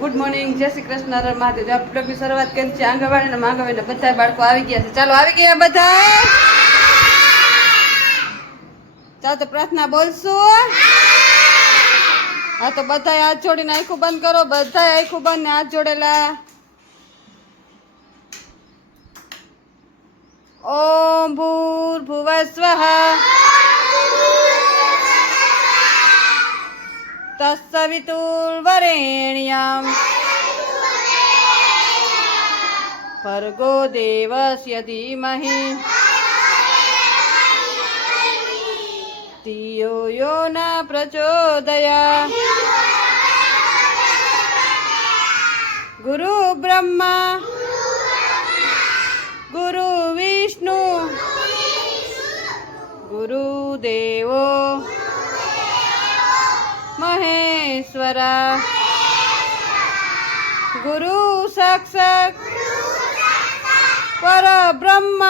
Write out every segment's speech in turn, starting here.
Good morning, જય શ્રી કૃષ્ણ, હર મહાદેવ. બ્લોગની શરૂઆત કરી છે આંગણવાડી ને માંગવાડી બધા બાળકો આવી ગયા છે. ચાલો આવી ગયા બધા. ચાલો તો પ્રાર્થના બોલશું. હા તો બધા હાથ જોડીને આંખું બંધ કરો. બધા આંખું બંધ ને હાથ જોડેલા. ઓમ ભૂર્ભુવસ્વઃ તત્સવિતુર્વરેણ્યં ભર્ગો દેવસ્ય ધીમહિ ધિયો યો ન પ્રચોદયાत्. ગુરુ બ્રહ્મા ગુરુ વિષ્ણુ ગુરુદેવો મહેશ્વરા. ગુરુ સાક્ષાત પરબ્રહ્મ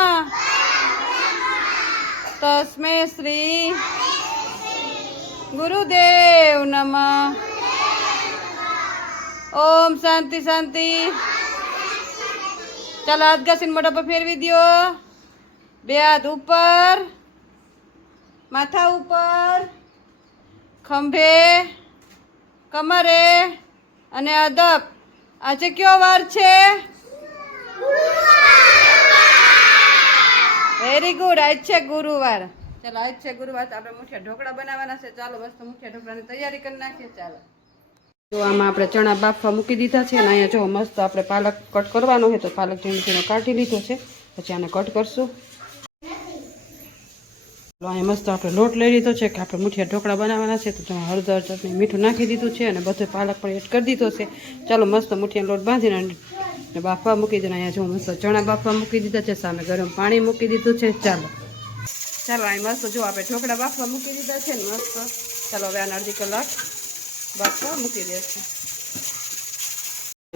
તસ્મે શ્રી ગુરુદેવ નમઃ. ઓમ શાંતિ શાંતિ. ચાલો હાથ ઘસીને મોઢા પર ફેરવી દો. બે હાથ ઉપર, માથા ઉપર, ખંભે, કમરે અને અદબ. આજે કયો વાર છે? Very good. આજ છે ગુરુવાર. ચાલો આજ છે ગુરુવાર તો આપણે મુઠિયા ઢોકળા બનાવવાના છે. ચાલો મસ્ત મુઠિયા ઢોકળાની તૈયારી કરી નાખીએ. ચાલો જો આમાં આપણે ચણા બાફવા મૂકી દીધા છે અને અહીંયા જો મસ્ત આપણે પાલક કટ કરવાનો છે તો પાલક ઝીણો કાઢી લીધો છે. પછી આને કટ કરશું. અહીંયા મસ્ત આપણે લોટ લઈ લીધો છે કે આપણે મુઠિયા ઢોકળા બનાવવાના છે. તો હળદર ચટણી મીઠું નાખી દીધું છે અને બધો પાલક પણ એડ કરી દીધો છે. ચાલો મસ્ત મુઠિયાનો લોટ બાંધીને બાફવા મૂકી દઈને અહીંયા જો મસ્ત ચણા બાફવા મૂકી દીધા છે. સામે ગરમ પાણી મૂકી દીધું છે. ચાલો અહીં મસ્ત જો આપણે ઢોકળા બાફવા મૂકી દીધા છે ને મસ્ત. ચાલો હવે આને અડધી કલાક બાફવા મૂકી દેશે.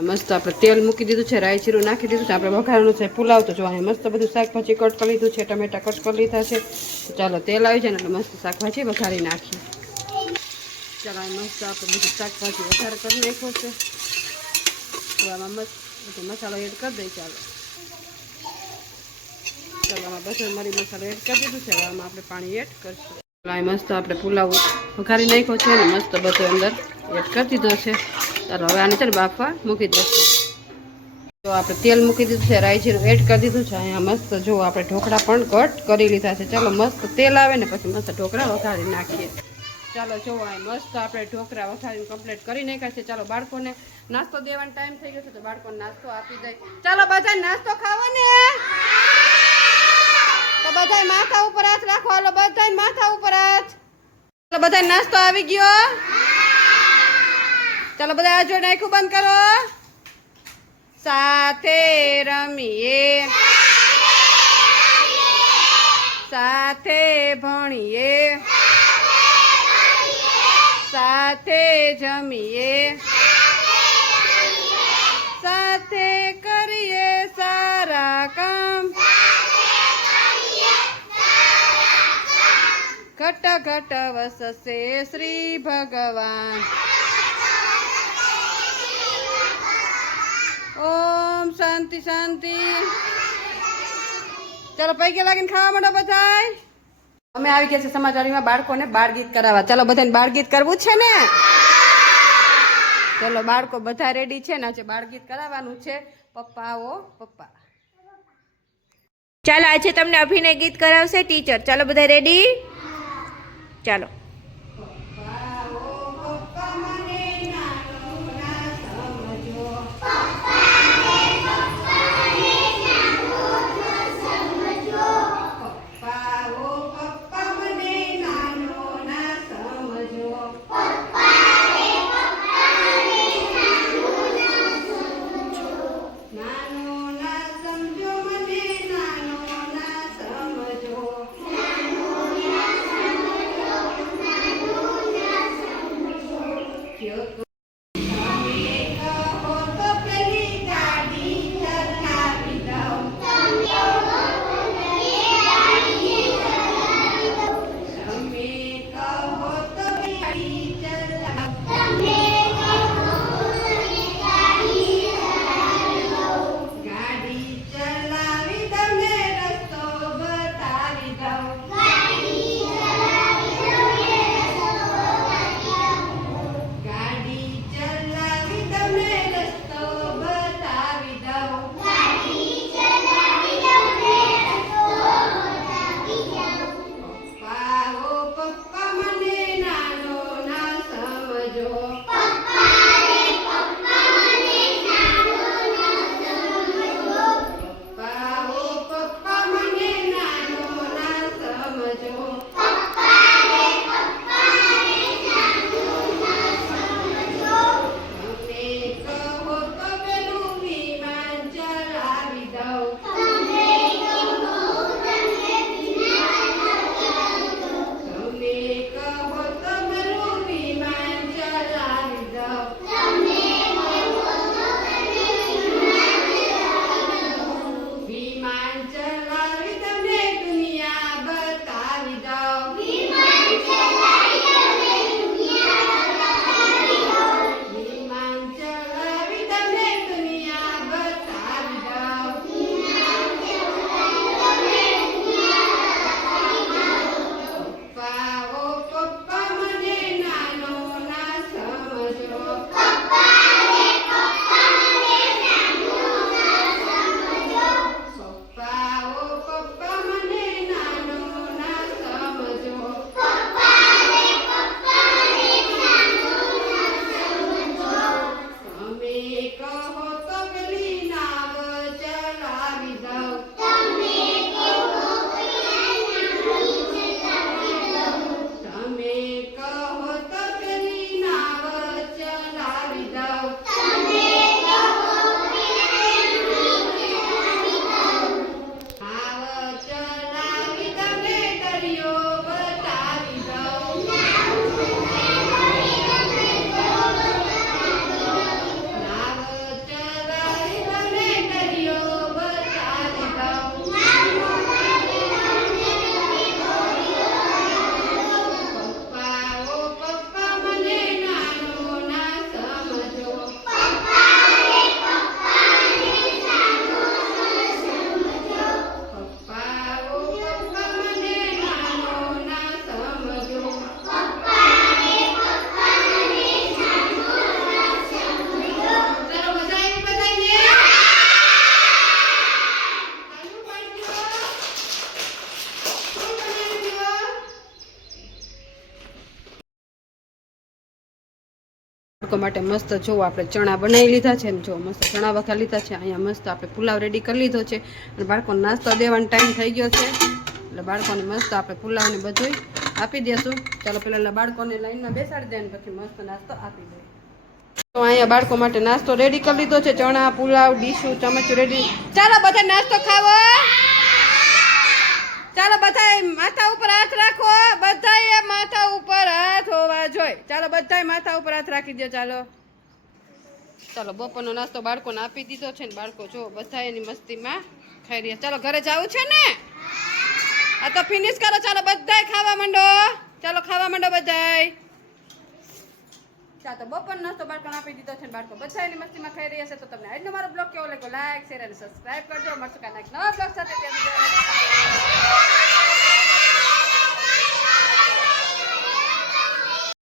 મસ્ત આપણે તેલ મૂકી દીધું છે, રાઈ જીરું નાખી દીધું છે. આપણે વઘારવાનું છે પુલાવ. તો જો અહીં મસ્ત બધું શાકભાજી કટ કરી લીધું છે, ટમેટા કટ કરી લીધા છે. તો ચાલો તેલ આવી જાય ને એટલે મસ્ત શાકભાજી વઘારી નાખીએ. ચાલો અહીં મસ્ત આપણે બધું શાકભાજી વઘાર કરી નાખ્યો છે. તો આમાં મસ્ત બધો મસાલો એડ કરી દઈએ. ચાલો આમાં બધો મરી મસાલો એડ કરી દીધું છે. આમાં આપણે પાણી એડ કરીશું. અહીં મસ્ત આપણે પુલાવ વઘારી નાખ્યો છે ને મસ્ત બધો અંદર એડ કરી દીધો છે. ચાલો હવે આને છે ને બાફવા મૂકી દઈશું. તો આપણે તેલ મૂકી દીધું છે, રાઈ જીરું એડ કરી દીધું છે. અહીંયા મસ્ત જો આપણે ઢોકળા પણ કટ કરી લીધા છે. ચાલો મસ્ત તેલ આવે ને પછી મસ્ત ઢોકળા વઘારી નાખીએ. ચાલો જો મસ્ત આપણે ઢોકળા વઘારીને કમ્પ્લીટ કરી નાખ્યા છે. ચાલો બાળકોને નાસ્તો દેવાનો ટાઈમ થઈ ગયો છે તો બાળકોને નાસ્તો આપી દઈ. ચાલો બધા નાસ્તો ખાવો ને તો બધા માથા ઉપર હાથ રાખો. હાલો બધા માથા ઉપર હાથ. ચાલો બધા નાસ્તો આવી ગયો. ચાલો બધા આ જોડે આંખું બંધ કરો. સાથે રમીએ, સાથે ભણીએ, સાથે જમીએ, સાથે કરીએ સારા કામ. ઘટ ઘટ વસશે શ્રી ભગવાન. ઓમ શાંતિ શાંતિ. ચાલો પૈકી લાગીને ખાવા માંડો બધા. અમે આવી ગયા છે સમાચારીમાં બાળકોને બાળ ગીત કરાવવા. ચાલો બધાને બાળ ગીત કરવું છે ને? ચાલો બાળકો બધા રેડી છે ને? આજે બાળ ગીત કરાવવાનું છે. પપ્પા આવો પપ્પા. ચાલો આજે તમને અભિનય ગીત કરાવશે ટીચર. ચાલો બધા રેડી? ચાલો. બાળકો માટે મસ્ત જો આપણે ચણા બનાવી લીધા છે ને જો મસ્ત ચણા વઘાર લીધા છે. અહીંયા મસ્ત આપણે પુલાવ રેડી કરી લીધો છે અને બાળકોને નાસ્તો દેવાનો ટાઈમ થઈ ગયો છે એટલે બાળકોને મસ્ત આપણે પુલાવને બધું આપી દઈશું. ચાલો પહેલાં બાળકોને લાઈનમાં બેસાડી દે ને પછી મસ્ત નાસ્તો આપી દઈએ. તો અહીંયા બાળકો માટે નાસ્તો રેડી કરી લીધો છે. ચણા, પુલાવ, ડીશું, ચમચું રેડી. ચાલો બધા નાસ્તો ખાવો. ચાલો બધાય માથા ઉપર હાથ રાખો. બધાય માથા ઉપર હાથ હોવા જોઈએ. ચાલો બધાય માથા ઉપર હાથ રાખી દો. ચાલો ચાલો બપોરનો નાસ્તો બાળકોને આપી દીધો છે ને બાળકો જો બધા એની મસ્તીમાં ખાઈ રહ્યા. ચાલો ઘરે જવું છે ને? આ તો ફિનિશ કરો. ચાલો બધાય ખાવા માંડો. ચાલો ખાવા માંડો બધાય. ચાલો તો બપોરનો નાસ્તો બાળકોને આપી દીધો છે ને બાળકો બધા એની મસ્તીમાં ખાઈ રહ્યા છે. તો તમને આજનો મારો બ્લોગ કેવો લાગ્યો લાઈક શેર અને સબસ્ક્રાઈબ કરજો. મળશું કાંઈક નવા બ્લોગ સાથે. ત્યાં સુધી